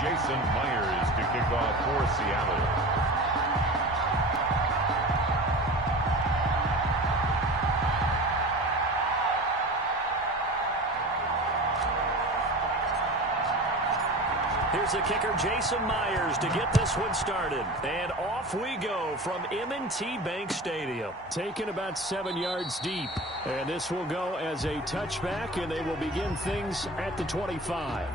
Jason Myers to kick off for Seattle. Here's the kicker, Jason Myers, to get this one started. And off we go from M&T Bank Stadium. Taken about 7 yards deep. And this will go as a touchback, and they will begin things at the 25.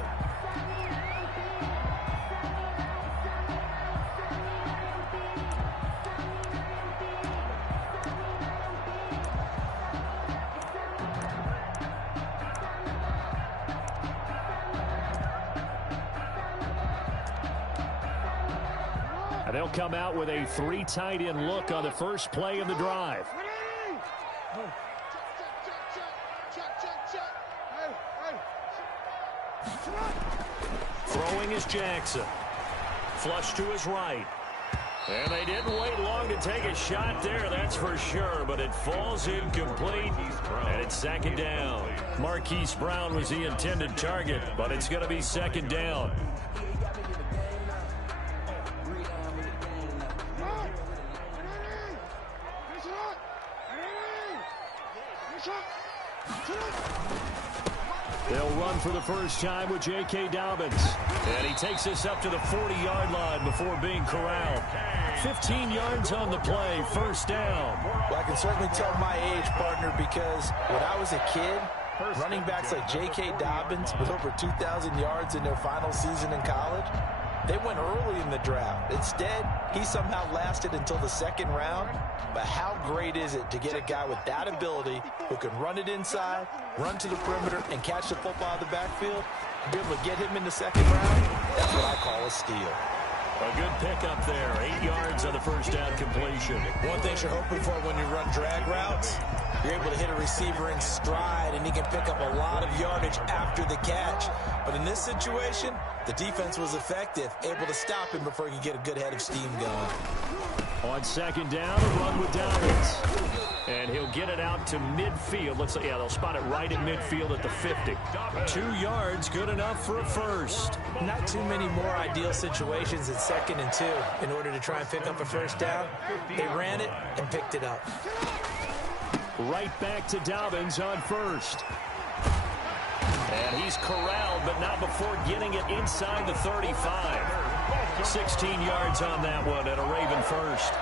They'll come out with a 3 tight end look on the first play of the drive. Throwing is Jackson. Flush to his right. And they didn't wait long to take a shot there, that's for sure, but it falls incomplete, and it's second down. Marquise Brown was the intended target, but it's going to be second down. They'll run for the first time with J.K. Dobbins. And he takes us up to the 40-yard line before being corralled. 15 yards on the play, first down. Well, I can certainly tell my age, partner, because when I was a kid, running backs like J.K. Dobbins with over 2,000 yards in their final season in college, they went early in the draft. Instead, he somehow lasted until the second round. But how great is it to get a guy with that ability who can run it inside, run to the perimeter, and catch the football out of the backfield? Be able to get him in the second round, that's what I call a steal. A good pickup there. 8 yards on the first down completion. One thing you're hoping for when you run drag routes, you're able to hit a receiver in stride, and he can pick up a lot of yardage after the catch. But in this situation, the defense was effective, able to stop him before he could get a good head of steam going. On second down, a run with Dobbins. And he'll get it out to midfield. Looks like, yeah, they'll spot it right at midfield at the 50. 2 yards, good enough for a first. Not too many more ideal situations at 2nd and 2 in order to try and pick up a first down. They ran it and picked it up. Right back to Dobbins on first. And he's corralled, but not before getting it inside the 35. 16 yards on that one and a Raven first.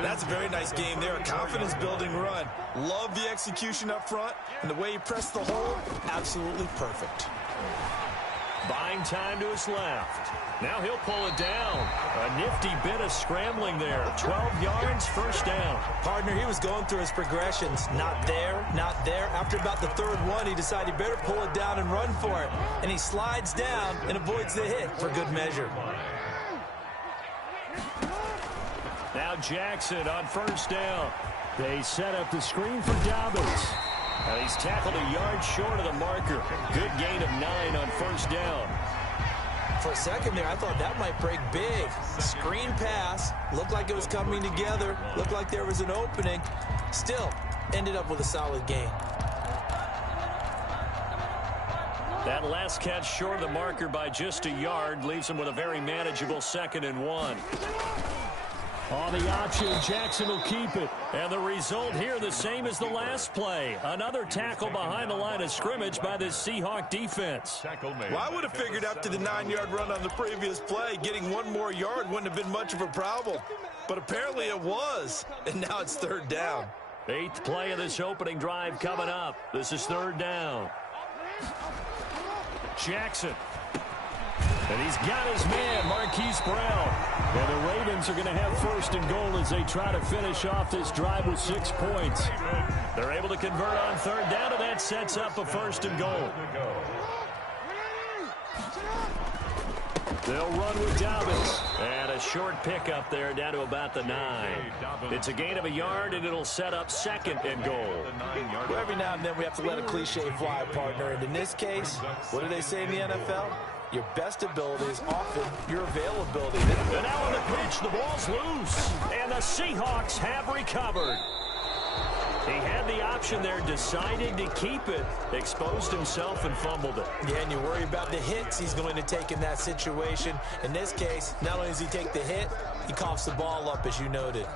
That's a very nice game there. A confidence-building run. Love the execution up front, and the way he pressed the hole, absolutely perfect. Buying time to his left. Now he'll pull it down. A nifty bit of scrambling there. 12 yards, first down. Partner, he was going through his progressions. Not there, not there. After about the third one, he decided he better pull it down and run for it. And he slides down and avoids the hit for good measure. Now Jackson on first down. They set up the screen for Dobbins. And he's tackled a yard short of the marker. Good gain of 9 on first down. For a second there, I thought that might break big. Screen pass. Looked like it was coming together. Looked like there was an opening. Still, ended up with a solid gain. That last catch short of the marker by just a yard leaves him with a very manageable 2nd and 1. On the option, Jackson will keep it. And the result here the same as the last play. Another tackle behind the line of scrimmage by this Seahawk defense. Well, I would have figured after the 9-yard run on the previous play, getting 1 more yard wouldn't have been much of a problem. But apparently it was. And now it's 3rd down. 8th play of this opening drive coming up. This is 3rd down. Jackson. And he's got his man, Marquise Brown. And the Ravens are going to have 1st and goal as they try to finish off this drive with 6 points. They're able to convert on 3rd down, and that sets up a 1st and goal. They'll run with Dobbins. And a short pickup there down to about the 9. It's a gain of a yard, and it'll set up 2nd and goal. Well, every now and then we have to let a cliche fly, partner. And in this case, what do they say in the NFL? Your best ability is often your availability. And now on the pitch, the ball's loose. And the Seahawks have recovered. He had the option there, decided to keep it, exposed himself and fumbled it. Yeah, and you worry about the hits he's going to take in that situation. In this case, not only does he take the hit, he coughs the ball up, as you noted.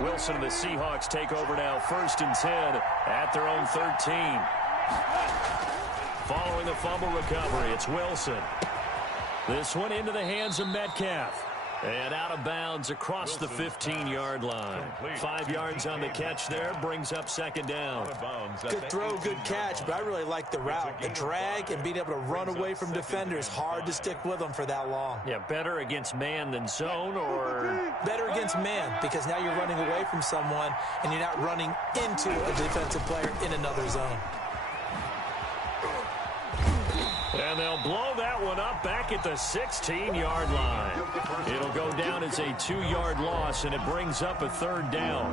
Wilson and the Seahawks take over now, 1st and 10 at their own 13. Following the fumble recovery, it's Wilson. This one into the hands of Metcalf. And out of bounds across the 15-yard line. 5 yards on the catch there, brings up 2nd down. Good throw, good catch, but I really like the route. The drag and being able to run away from defenders, hard to stick with them for that long. Yeah, better against man than zone, or? Better against man, because now you're running away from someone and you're not running into a defensive player in another zone. And they'll blow that one up back at the 16-yard line. It'll go down as a 2-yard loss, and it brings up a 3rd down.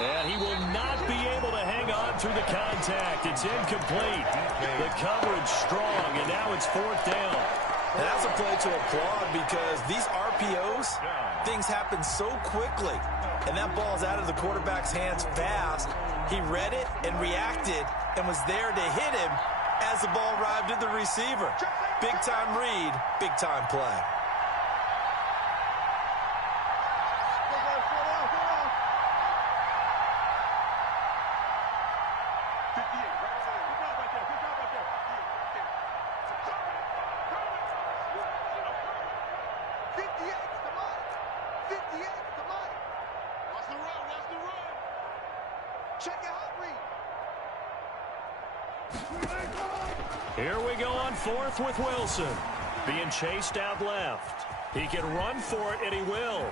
And he will not be able to hang on through the contact. It's incomplete. The coverage strong, and now it's 4th down. And that's a play to applaud, because these RPOs, things happen so quickly. And that ball's out of the quarterback's hands fast. He read it and reacted and was there to hit him as the ball arrived at the receiver. Big-time read, big-time play. Here we go on 4th with Wilson. Being chased out left. He can run for it, and he will.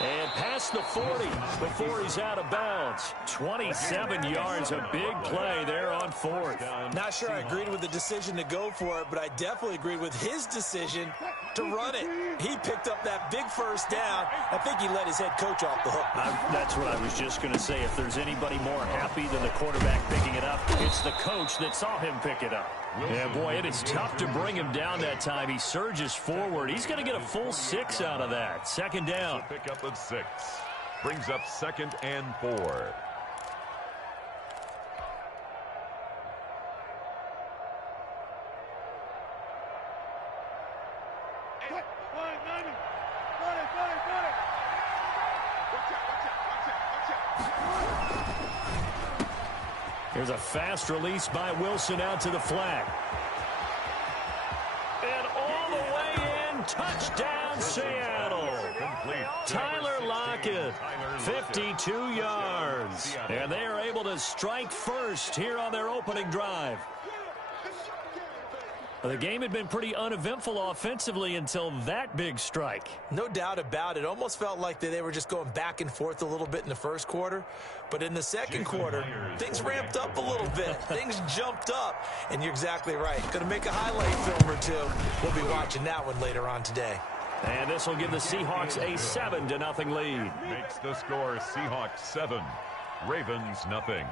And past the 40 before he's out of bounds. 27 yards, a big play there on 4th. Not sure I agreed with the decision to go for it, but I definitely agreed with his decision to run it. He picked up that big 1st down. I think he let his head coach off the hook. That's what I was just going to say. If there's anybody more happy than the quarterback picking it up, it's the coach that saw him pick it up. Yeah, boy, it is tough to bring him down that time. He surges forward. He's going to get a full 6 out of that. 2nd down. Pick up of 6. Brings up 2nd and 4. Here's a fast release by Wilson out to the flat. And all the way in, touchdown Seattle. Tyler Lockett, 52 yards. And they are able to strike first here on their opening drive. The game had been pretty uneventful offensively until that big strike. No doubt about it. Almost felt like they were just going back and forth a little bit in the 1st quarter. But in the 2nd quarter, things ramped up a little bit. Things jumped up. And you're exactly right. Going to make a highlight film or two. We'll be watching that one later on today. And this will give the Seahawks a 7-0 lead. Makes the score Seahawks 7, Ravens nothing.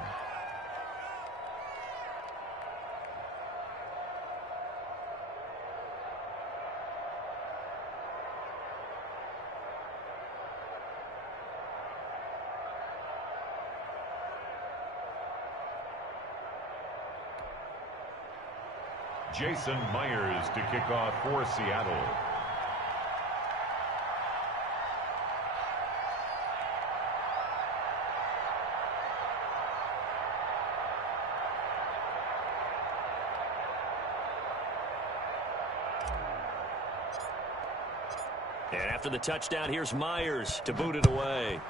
Jason Myers to kick off for Seattle. And after the touchdown, here's Myers to boot it away.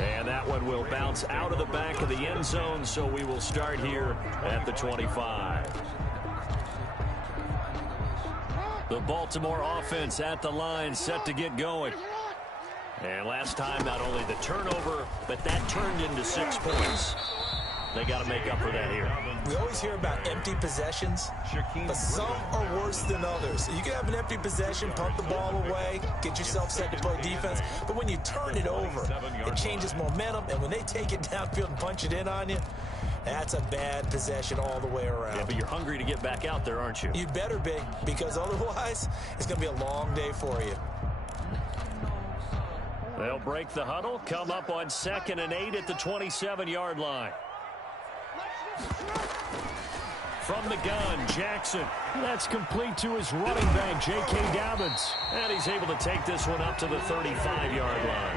And that one will bounce out of the back of the end zone, so we will start here at the 25. The Baltimore offense at the line, set to get going. And last time, not only the turnover, but that turned into 6 points. They got to make up for that here. We always hear about empty possessions, but some are worse than others. You can have an empty possession, punt the ball away, get yourself set to play defense, but when you turn it over, it changes momentum, and when they take it downfield and punch it in on you, that's a bad possession all the way around. Yeah, but you're hungry to get back out there, aren't you? You better be, because otherwise, it's going to be a long day for you. They'll break the huddle, come up on 2nd and 8 at the 27-yard line. From the gun, Jackson. That's complete to his running back, J.K. Dobbins. And he's able to take this one up to the 35-yard line.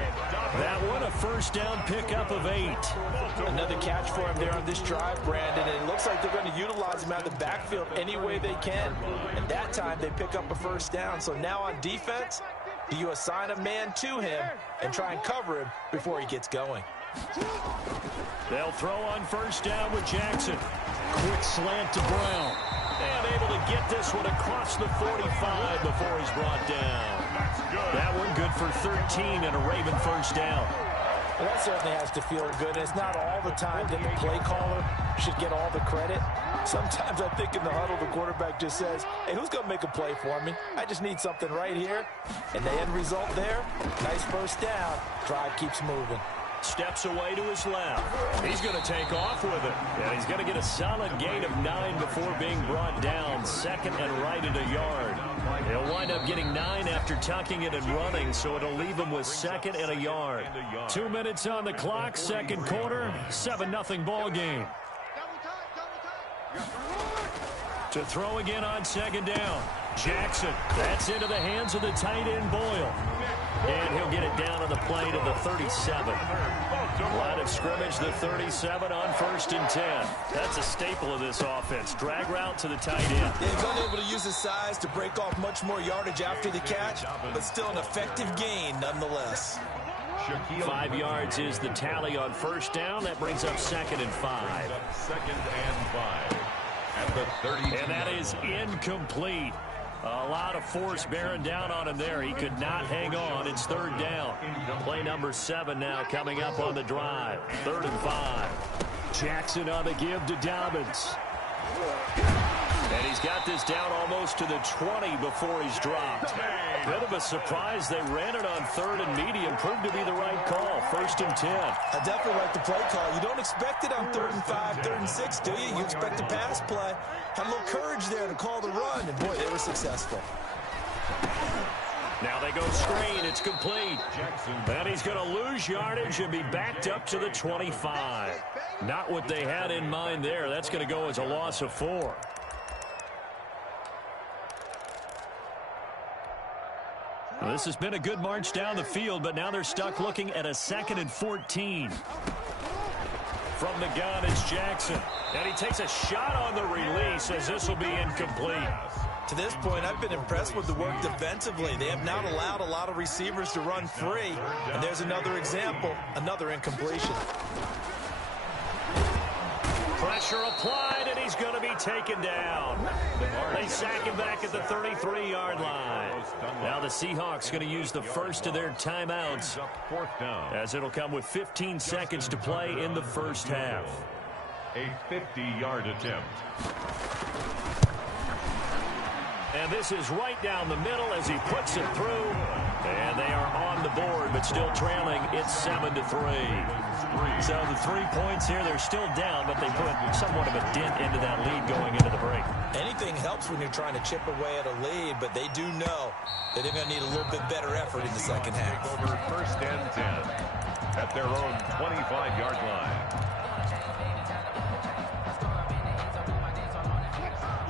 That one, a first down pickup of 8. Another catch for him there on this drive, Brandon. And it looks like they're going to utilize him out of the backfield any way they can. And that time, they pick up a first down. So now on defense, do you assign a man to him and try and cover him before he gets going? They'll throw on first down with Jackson. Quick slant to Brown. And able to get this one across the 45 before he's brought down. That one good for 13 and a Raven first down. Well, that certainly has to feel good. And it's not all the time that the play caller should get all the credit. Sometimes I think in the huddle, the quarterback just says, hey, who's going to make a play for me? I just need something right here. And the end result there, nice first down. Drive keeps moving. Steps away to his left. He's going to take off with it. And he's going to get a solid gain of 9 before being brought down. 2nd and right at a yard. He'll wind up getting 9 after tucking it and running, so it'll leave him with 2nd and a yard. 2 minutes on the clock, 2nd quarter, 7-0 ball game. To throw again on 2nd down. Jackson. That's into the hands of the tight end, Boyle. And he'll get it down on the play to the 37. Line of scrimmage, the 37 on 1st and 10. That's a staple of this offense. Drag route to the tight end. Yeah, he's unable to use his size to break off much more yardage after the catch, but still an effective gain nonetheless. 5 yards is the tally on first down. That brings up 2nd and 5. 2nd and 5 at the 32. And that is incomplete. A lot of force bearing down on him there. He could not hang on. It's 3rd down. Play number 7 now coming up on the drive. 3rd and 5. Jackson on the give to Dobbins. And he's got this down almost to the 20 before he's dropped. Bit of a surprise. They ran it on 3rd and medium. Proved to be the right call. 1st and 10. I definitely like the play call. You don't expect it on 3rd and 5, 3rd and 6, do you? You expect a pass play. Had a little courage there to call the run, and boy, they were successful. Now they go screen. It's complete. And he's going to lose yardage and be backed up to the 25. Not what they had in mind there. That's going to go as a loss of 4. Well, this has been a good march down the field, but now they're stuck looking at a 2nd and 14. From the gun, it's Jackson. And he takes a shot on the release as this will be incomplete. To this point, I've been impressed with the work defensively. They have not allowed a lot of receivers to run free. And there's another example, another incompletion. Pressure applied, and he's going to be taken down. They sack him back at the 33-yard line. Now the Seahawks going to use the first of their timeouts, as it'll come with 15 seconds to play in the first half. A 50-yard attempt. And this is right down the middle as he puts it through. And they are on the board, but still trailing. It's 7-3. So the 3 points here, they're still down, but they put somewhat of a dent into that lead going into the break. Anything helps when you're trying to chip away at a lead, but they do know that they're going to need a little bit better effort in the second half. Over 1st and 10 at their own 25-yard line.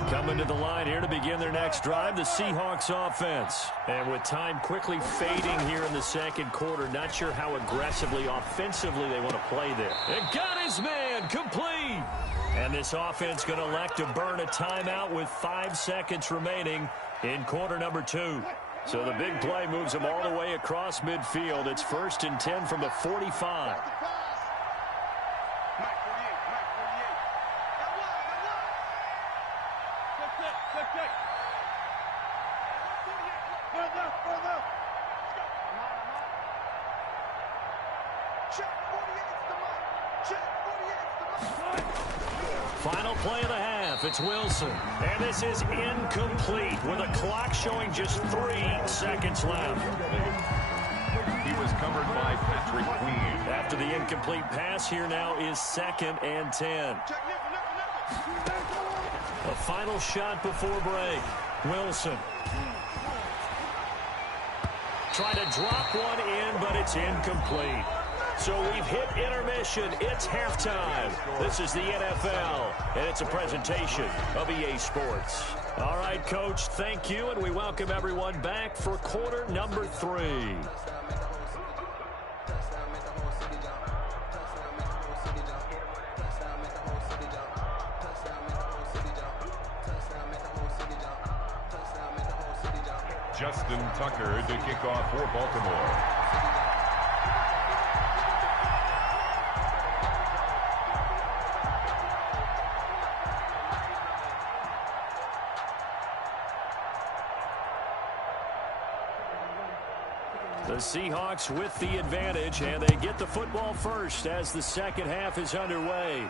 Coming to the line here to begin their next drive, the Seahawks offense. And with time quickly fading here in the 2nd quarter, not sure how aggressively, offensively they want to play there. And got his man, complete. And this offense going to elect to burn a timeout with 5 seconds remaining in quarter number 2. So the big play moves them all the way across midfield. It's 1st and 10 from the 45. Final play of the half. It's Wilson. And this is incomplete with a clock showing just 3 seconds left. He was covered by Patrick Queen. After the incomplete pass, here now is 2nd and 10. A final shot before break. Wilson. Trying to drop one in, but it's incomplete. So we've hit intermission. It's halftime. This is the NFL, and it's a presentation of EA Sports. All right, Coach, thank you, and we welcome everyone back for quarter number 3. Justin Tucker to kick off for Baltimore. The Seahawks with the advantage, and they get the football first as the second half is underway.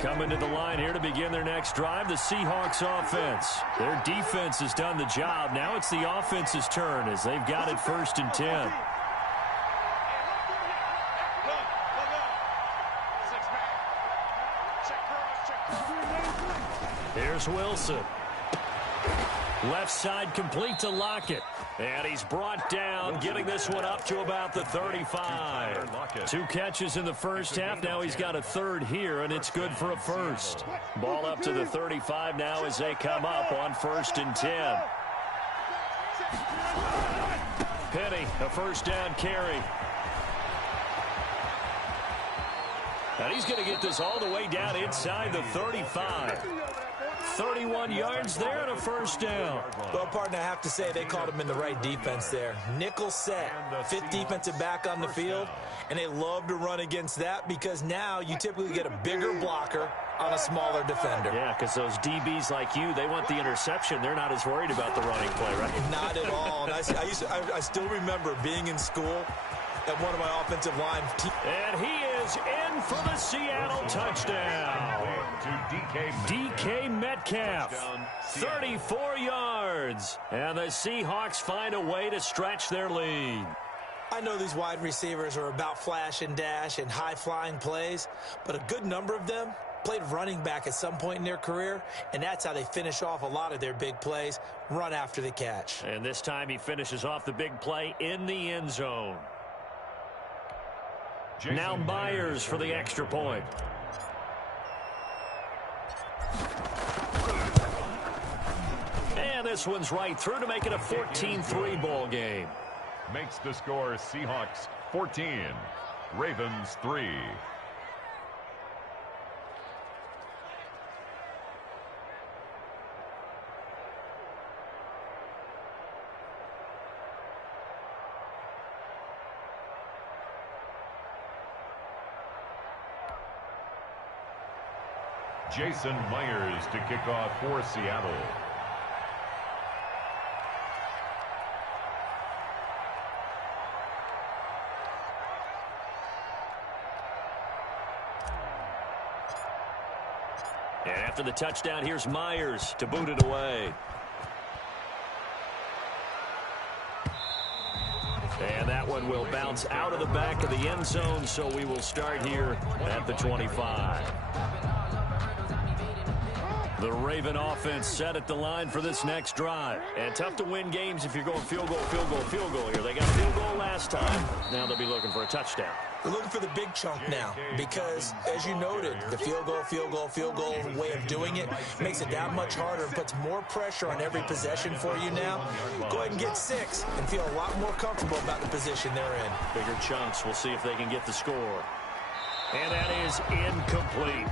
Coming to the line here to begin their next drive, the Seahawks offense. Their defense has done the job. Now it's the offense's turn as they've got it 1st and 10. Here's Wilson. Left side complete to Lockett. And he's brought down, getting this one up to about the 35. 2 catches in the first half. Now he's got a 3rd here, and it's good for a 1st. Ball up to the 35 now as they come up on 1st and 10. Penny, a 1st down carry. And he's going to get this all the way down inside the 35. 31 yards there and a 1st down. Well, partner, I have to say they called him in the right defense there. Nickel set, 5th defensive back on the field, and they love to run against that because now you typically get a bigger blocker on a smaller defender. Yeah, because those DBs like you, they want the interception. They're not as worried about the running play, right? Not at all. And I still remember being in school at one of my offensive line teams. And he is in for the Seattle touchdown. DK Metcalf, 34 yards. And the Seahawks find a way to stretch their lead. I know these wide receivers are about flash and dash and high-flying plays, but a good number of them played running back at some point in their career, and that's how they finish off a lot of their big plays, run after the catch. And this time he finishes off the big play in the end zone. Now Myers for the extra point. And this one's right through to make it a 14-3 ball game. Makes the score Seahawks 14, Ravens 3. Jason Myers to kick off for Seattle. And after the touchdown, here's Myers to boot it away. And that one will bounce out of the back of the end zone, so we will start here at the 25. The Raven offense set at the line for this next drive. And tough to win games if you're going field goal, field goal, field goal here. They got field goal last time. Now they'll be looking for a touchdown. They're looking for the big chunk now because, as you noted, the field goal way of doing it makes it that much harder and puts more pressure on every possession for you now. Go ahead and get 6 and feel a lot more comfortable about the position they're in. Bigger chunks. We'll see if they can get the score. And that is incomplete.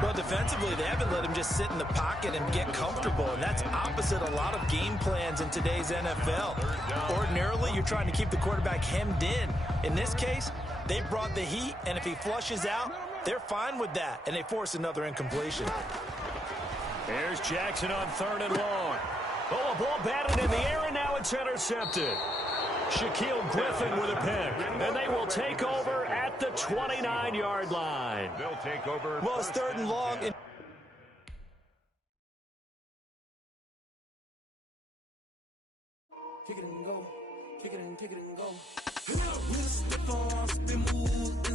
Well, defensively, they haven't let him just sit in the pocket and get comfortable, and that's opposite a lot of game plans in today's NFL. Ordinarily, you're trying to keep the quarterback hemmed in. In this case, they brought the heat, and if he flushes out, They're fine with that, and they force another incompletion. Here's Jackson on 3rd and long. Oh, a ball batted in the air, and now it's intercepted. Shaquille Griffin with a pick, and they will take over at the 29-yard line. They'll take over. Well, it's 3rd and long. Kick it and go. Kick it and go. With stiff arms, spin move.